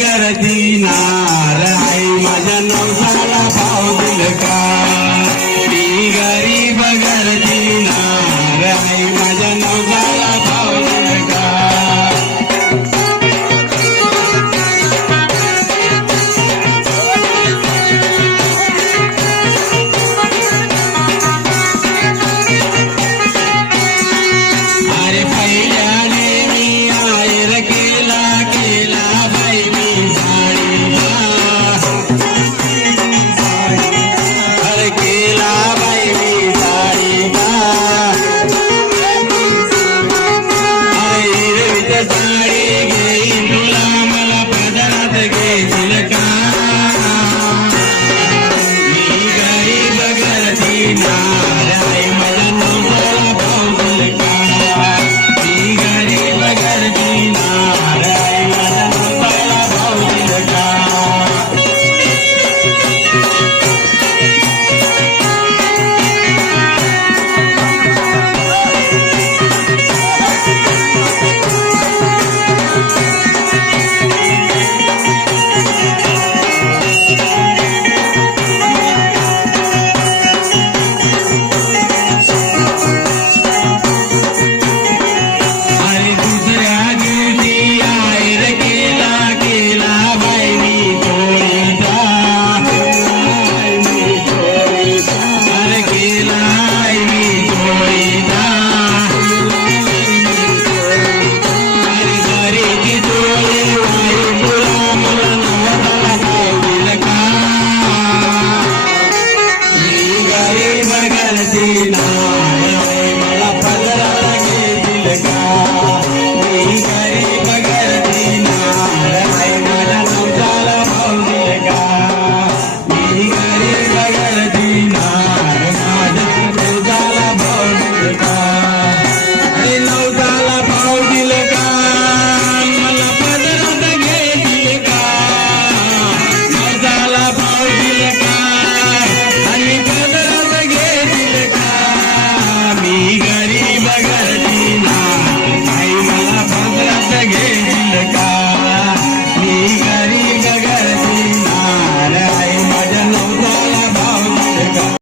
गर्दी नार आई माझ्या नवसाला Medina